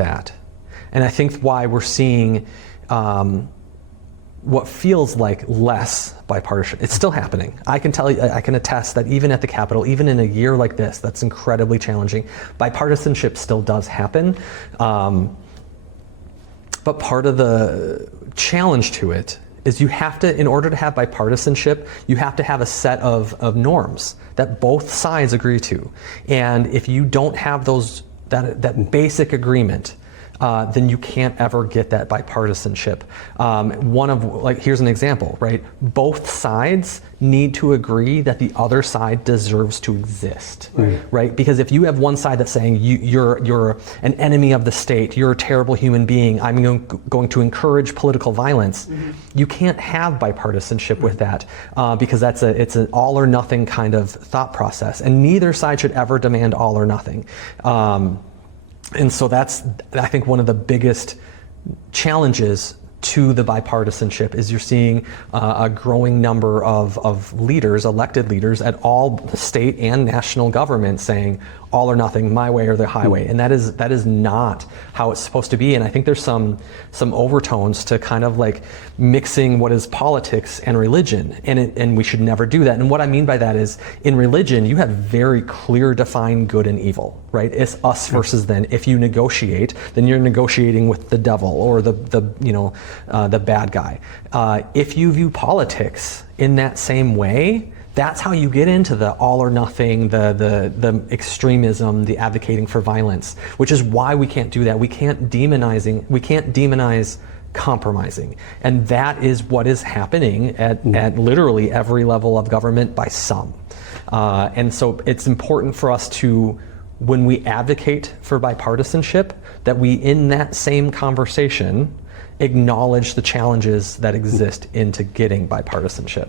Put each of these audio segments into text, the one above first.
that. And I think why we're seeing what feels like less bipartisanship. It's still happening. I can tell you, I can attest that even at the Capitol, even in a year like this, that's incredibly challenging, bipartisanship still does happen. But part of the challenge to it is you have to, in order to have bipartisanship, you have to have a set of norms that both sides agree to. And if you don't have that basic agreement, then you can't ever get that bipartisanship. Here's an example, right? Both sides need to agree that the other side deserves to exist, right? Because if you have one side that's saying you're an enemy of the state, you're a terrible human being, I'm going to encourage political violence, you can't have bipartisanship with that because it's an all or nothing kind of thought process, and neither side should ever demand all or nothing. And so that's, I think, one of the biggest challenges to the bipartisanship is you're seeing a growing number of leaders, elected leaders at all the state and national government saying all or nothing, my way or the highway. And that is not how it's supposed to be. And I think there's some overtones to kind of like mixing what is politics and religion, and we should never do that. And what I mean by that is, in religion, you have very clear defined good and evil, right? It's us versus them. If you negotiate, then you're negotiating with the devil or the bad guy. If you view politics in that same way, that's how you get into the all or nothing, the extremism, the advocating for violence, which is why we can't do that. We can't demonize compromising. And that is what is happening at literally every level of government by some. And so it's important for us to, when we advocate for bipartisanship, that we, in that same conversation, acknowledge the challenges that exist into getting bipartisanship.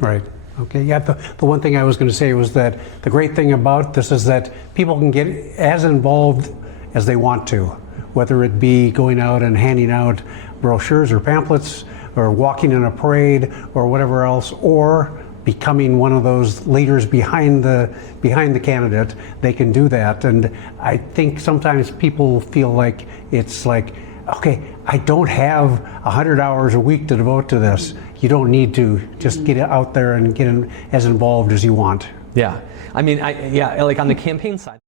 Right. Okay. Yeah. The one thing I was going to say was that the great thing about this is that people can get as involved as they want to, whether it be going out and handing out brochures or pamphlets, or walking in a parade, or whatever else, or becoming one of those leaders behind the candidate. They can do that. And I think sometimes people feel like it's like, okay, I don't have 100 hours a week to devote to this. You don't need to. Just get out there and get as involved as you want. Yeah. I mean, like on the campaign side.